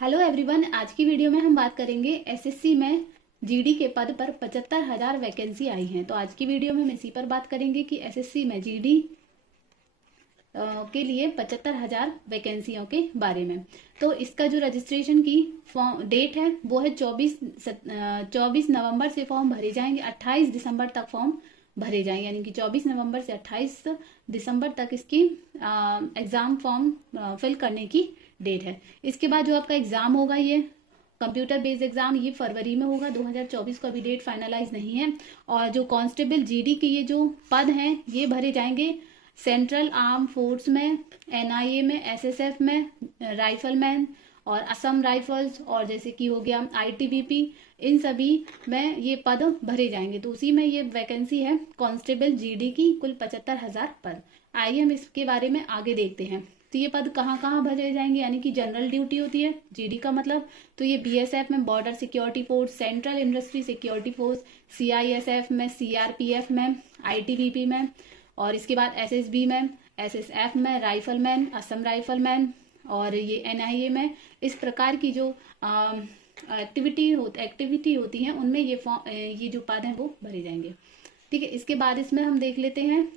Hello everyone, आज की video में हम बात करेंगे एसएससी में जीडी के पद पर 75,000 वैकेंसी आई हैं। तो आज की वीडियो में हम इसी पर बात करेंगे कि एसएससी में जीडी के लिए 75,000 वैकेंसियों के बारे में। तो इसका जो रजिस्ट्रेशन की डेट है वो है 24 नवंबर से फॉर्म भरे जाएंगे, 28 दिसंबर तक फॉर्म भरे जाएंगे, यानी कि 24 नवंबर से 28 दिसंबर तक इसकी एग्जाम फॉर्म फिल करने की डेट है। इसके बाद जो आपका एग्जाम होगा, ये कंप्यूटर बेस्ड एग्जाम, ये फरवरी में होगा 2024 का, अभी डेट फाइनलाइज नहीं है। और जो कांस्टेबल जीडी के ये जो पद हैं ये भरे जाएंगे सेंट्रल आर्म फोर्स में, एनआईए में, एसएसएफ में, राइफलमैन और असम राइफल्स, और जैसे कि हो गया आईटीबीपी, इन सभी में ये पद भरे जाएंगे। तो उसी में ये वैकेंसी है कांस्टेबल जीडी की, कुल 75,000 पद। आइए हम इसके बारे में आगे देखते हैं। तो ये पद कहाँ कहाँ भरे जाएंगे, यानी कि जनरल ड्यूटी होती है जीडी का मतलब, तो ये बीएसएफ में, border security force, central industry security force, CISF में, सीआरपीएफ में, आईटीबीपी में, और इसके बाद एसएसबी में, एसएसएफ में, राइफलमैन, असम राइफलमैन, और ये एनआईए में। इस प्रकार की जो एक्टिविटी होती है उनमें ये जो पद हैं वो भरे जाएंगे। ठीक है, इसके बाद इसमें हम देख लेते हैं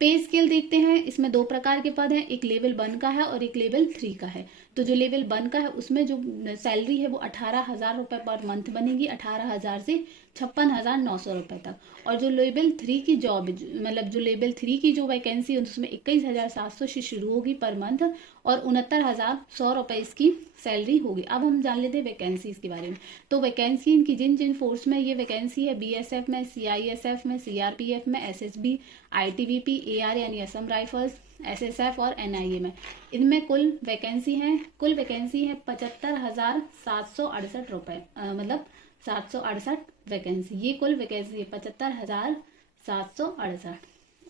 पे स्केल देखते हैं। इसमें दो प्रकार के पद हैं, एक लेवल 1 का है और एक लेवल 3 का है। तो जो लेवल 1 का है उसमें जो सैलरी है वो 18,000 रुपए पर मंथ बनेगी, 18,000 से 56,900 रुपए तक। और जो लेवल 3 की जॉब, मतलब जो लेवल 3 की जो वैकेंसी है उसमें 21,700 से शुरू होगी पर मंथ, और 69,100 रुपए इसकी सैलरी होगी। अब हम जान लेते हैं वैकेंसीज के बारे में। तो वैकेंसी इनकी जिन जिन फोर्स में ये वैकेंसी है, बीएसएफ में, सीआईएसएफ में, सीआरपीएफ में, एसएसबी, आईटीबीपी, एआर यानी असम राइफल्स, एसएसएफ और एनआईए में, इनमें कुल वैकेंसी है 75,768 रुपए, मतलब 768 वैकेंसी। ये कुल वैकेंसी है 75,768।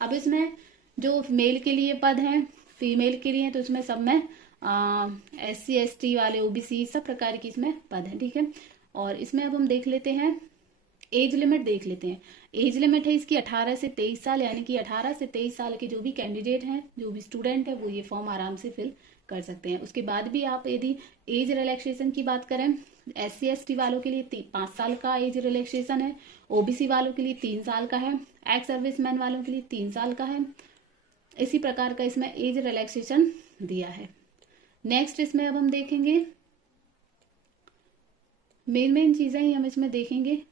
अब इसमें जो मेल के लिए पद हैं, फीमेल के लिए, तो इसमें सब में SC ST वाले, ओबीसी, सब प्रकार की इसमें पद है। ठीक है, और इसमें अब हम देख लेते हैं एज लिमिट देख लेते हैं। एज लिमिट है इसकी 18 से 23 साल, यानी कि 18 से 23 साल के जो भी कैंडिडेट हैं, जो भी स्टूडेंट है, वो ये फॉर्म आराम से फिल कर सकते हैं। उसके बाद भी आप यदि एज रिलैक्सेशन की बात करें, SC ST वालों के लिए 5 साल का एज रिलैक्सेशन है, ओबीसी वालों के लिए 3 साल का है, एक्स सर्विसमैन वालों के लिए 3 साल का है। इसी प्रकार का इसमें एज रिलैक्सेशन दिया है। नेक्स्ट इसमें अब हम देखेंगे मेन चीजें ही हम इसमें देखेंगे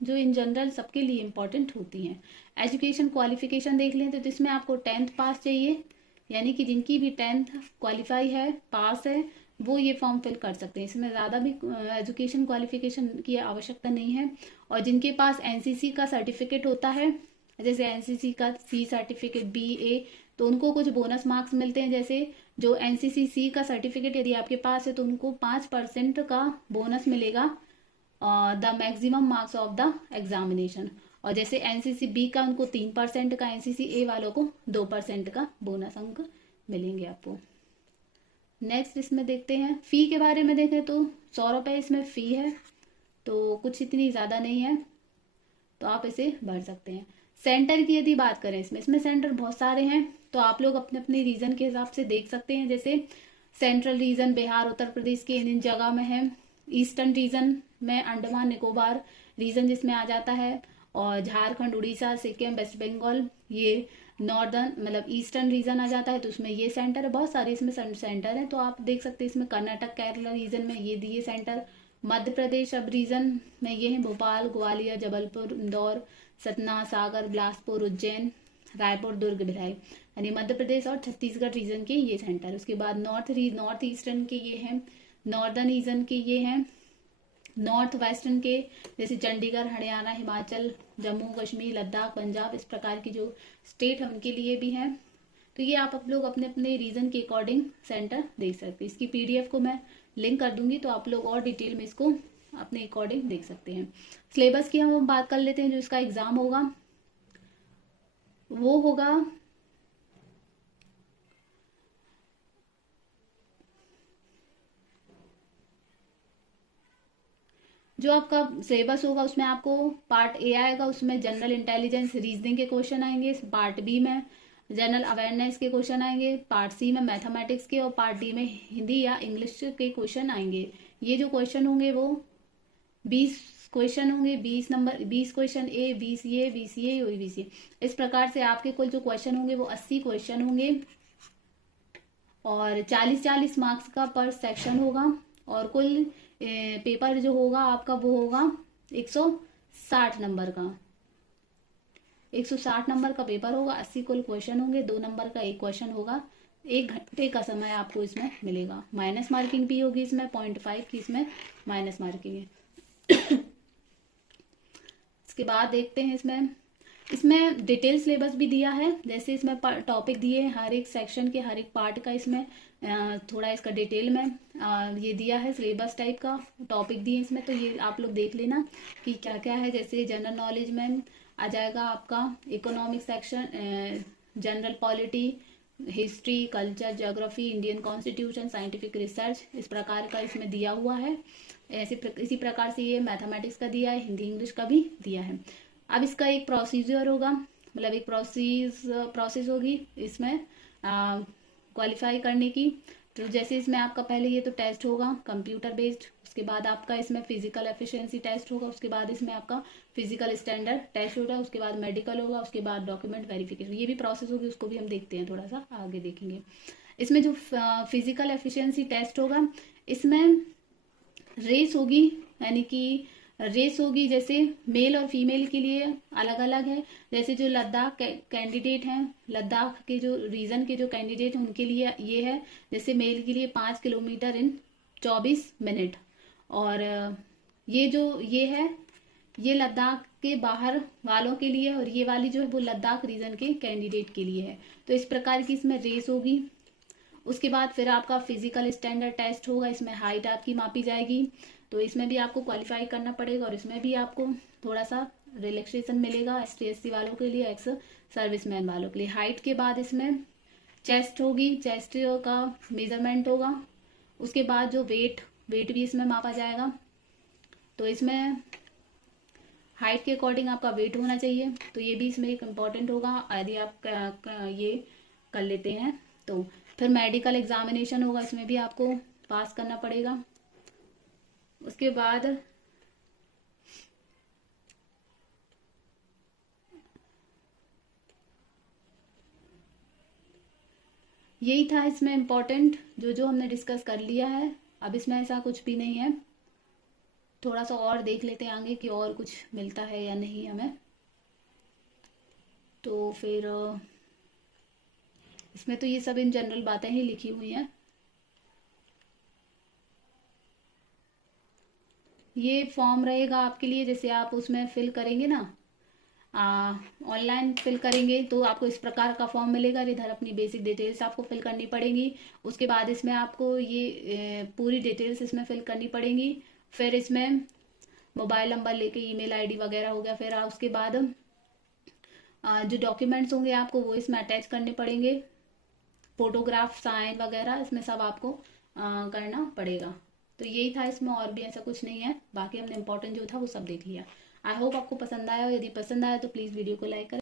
जो इन जनरल सबके लिए इंपॉर्टेंट होती हैं। एजुकेशन क्वालिफिकेशन देख लें तो इसमें आपको 10th पास चाहिए, यानी कि जिनकी भी 10th क्वालिफाई है, पास है, वो ये फॉर्म फिल कर सकते हैं। इसमें ज़्यादा भी एजुकेशन क्वालिफिकेशन की आवश्यकता नहीं है। और जिनके पास एनसीसी का सर्टिफिकेट होता है, जैसे एनसीसी का C सर्टिफिकेट, BA, तो उनको कुछ बोनस मार्क्स मिलते हैं। जैसे जो एनसीसी C का सर्टिफिकेट यदि आपके पास है तो उनको 5% का बोनस मिलेगा, the maximum marks of the examination. और जैसे एनसीसी B का उनको 3% का, एनसीसी A वालों को 2% का बोनस अंक मिलेंगे आपको। नेक्स्ट इसमें देखते हैं फी के बारे में। देखें तो 100 रुपये इसमें फी है, तो कुछ इतनी ज़्यादा नहीं है, तो आप इसे भर सकते हैं। सेंटर की यदि बात करें, इसमें सेंटर बहुत सारे हैं, तो आप लोग अपने अपने रीजन के हिसाब से देख सकते हैं। जैसे सेंट्रल रीजन बिहार, उत्तर प्रदेश के इन जगह में है। ईस्टर्न रीजन में अंडमान निकोबार रीजन जिसमें आ जाता है, और झारखंड, उड़ीसा, सिक्किम, वेस्ट बंगाल, ये नॉर्दर्न मतलब ईस्टर्न रीजन आ जाता है, तो उसमें ये सेंटर है। बहुत सारे इसमें सेंटर है, तो आप देख सकते हैं। इसमें कर्नाटक, केरला रीजन में ये दिए सेंटर। मध्य प्रदेश अब रीजन में ये है भोपाल, ग्वालियर, जबलपुर, इंदौर, सतना, सागर, बिलासपुर, उज्जैन, रायपुर, दुर्ग, भिलाई, यानी मध्य प्रदेश और छत्तीसगढ़ रीजन के ये सेंटर। उसके बाद नॉर्थ ईस्टर्न के ये हैं, नॉर्दर्न रीजन के ये हैं, नॉर्थ वेस्टर्न के जैसे चंडीगढ़, हरियाणा, हिमाचल, जम्मू कश्मीर, लद्दाख, पंजाब, इस प्रकार की जो स्टेट है उनके लिए भी हैं। तो ये आप लोग अपने अपने रीजन के अकॉर्डिंग सेंटर देख सकते हैं। इसकी PDF को मैं लिंक कर दूंगी, तो आप लोग और डिटेल में इसको अपने अकॉर्डिंग देख सकते हैं। सिलेबस की हम बात कर लेते हैं। जो इसका एग्जाम होगा वो होगा जो आपका सिलेबस होगा उसमें आपको पार्ट A आएगा, उसमें जनरल इंटेलिजेंस रीजनिंग के क्वेश्चन आएंगे। पार्ट B में जनरल अवेयरनेस के क्वेश्चन आएंगे। पार्ट सी में मैथमेटिक्स के और पार्ट डी में हिंदी या इंग्लिश के क्वेश्चन आएंगे। ये जो क्वेश्चन होंगे वो 20 क्वेश्चन होंगे, 20 नंबर, 20 क्वेश्चन ए, 20 ये, 20 ये और 20 ये। इस प्रकार से आपके कुल जो क्वेश्चन होंगे वो 80 क्वेश्चन होंगे और 40-40 मार्क्स का पर सेक्शन होगा और कुल पेपर जो होगा आपका वो होगा 160 नंबर का। 160 नंबर का पेपर होगा, 80 कुल क्वेश्चन होंगे, 2 नंबर का एक क्वेश्चन होगा। 1 घंटे का समय आपको इसमें मिलेगा। माइनस मार्किंग भी होगी इसमें, 0.5 की इसमें माइनस मार्किंग है। इसके बाद देखते हैं इसमें डिटेल सिलेबस भी दिया है। जैसे इसमें टॉपिक दिए हैं, हर एक सेक्शन के हर एक पार्ट का इसमें थोड़ा इसका डिटेल में ये दिया है, सिलेबस टाइप का टॉपिक दिए इसमें। तो ये आप लोग देख लेना कि क्या क्या है। जैसे जनरल नॉलेज में आ जाएगा आपका economic section, general polity, history, culture, geography, Indian constitution, scientific research, इस प्रकार का इसमें दिया हुआ है। इसी प्रकार से ये मैथमेटिक्स का दिया है, हिंदी इंग्लिश का भी दिया है। अब इसका एक प्रोसीजर होगा, मतलब एक प्रोसेस होगी इसमें क्वालिफाई करने की। तो जैसे इसमें आपका पहले ये तो टेस्ट होगा कंप्यूटर बेस्ड, उसके बाद आपका इसमें फिजिकल एफिशिएंसी टेस्ट होगा, उसके बाद इसमें आपका फिजिकल स्टैंडर्ड टेस्ट होगा, उसके बाद मेडिकल होगा, उसके बाद डॉक्यूमेंट वेरिफिकेशन। ये भी प्रोसेस होगी, उसको भी हम देखते हैं, थोड़ा सा आगे देखेंगे। इसमें जो फिजिकल एफिशिएंसी टेस्ट होगा इसमें रेस होगी, यानी कि रेस होगी जैसे मेल और फीमेल के लिए अलग अलग है। जैसे जो लद्दाख कैंडिडेट हैं, लद्दाख के जो रीजन के जो कैंडिडेट हैं उनके लिए ये है, जैसे मेल के लिए 5 किलोमीटर इन 24 मिनट। और ये है ये लद्दाख के बाहर वालों के लिए, और ये वाली जो है वो लद्दाख रीजन के कैंडिडेट के लिए है। तो इस प्रकार की इसमें रेस होगी। उसके बाद फिर आपका फिजिकल स्टैंडर्ड टेस्ट होगा, इसमें हाइट आपकी मापी जाएगी। तो इसमें भी आपको क्वालिफाई करना पड़ेगा और इसमें भी आपको थोड़ा सा रिलैक्सेशन मिलेगा ST/SC वालों के लिए, एक्स सर्विसमैन वालों के लिए। हाइट के बाद इसमें चेस्ट होगी, चेस्ट का मेजरमेंट होगा। उसके बाद जो वेट भी इसमें मापा जाएगा। तो इसमें हाइट के अकॉर्डिंग आपका वेट होना चाहिए, तो ये भी इसमें एक इम्पॉर्टेंट होगा यदि आप ये कर लेते हैं तो। फिर मेडिकल एग्जामिनेशन होगा, इसमें भी आपको पास करना पड़ेगा। उसके बाद यही था इसमें इम्पोर्टेंट, जो हमने डिस्कस कर लिया है। अब इसमें ऐसा कुछ भी नहीं है, थोड़ा सा और देख लेते हैं आगे कि और कुछ मिलता है या नहीं हमें। तो फिर इसमें तो ये सब इन जनरल बातें ही लिखी हुई हैं। ये फॉर्म रहेगा आपके लिए, जैसे आप उसमें फिल करेंगे ना, ऑनलाइन फिल करेंगे तो आपको इस प्रकार का फॉर्म मिलेगा। इधर अपनी बेसिक डिटेल्स आपको फिल करनी पड़ेंगी। उसके बाद इसमें आपको ये पूरी डिटेल्स इसमें फिल करनी पड़ेंगी। फिर इसमें मोबाइल नंबर लेके ईमेल आईडी वगैरह हो गया। फिर उसके बाद जो डॉक्यूमेंट्स होंगे आपको वो इसमें अटैच करने पड़ेंगे, फोटोग्राफ, साइन वगैरह इसमें सब आपको करना पड़ेगा। तो यही था इसमें, और भी ऐसा कुछ नहीं है। बाकी हमने इंपॉर्टेंट जो था वो सब देख लिया। आई होप आपको पसंद आया हो। यदि पसंद आया तो प्लीज़ वीडियो को लाइक करें।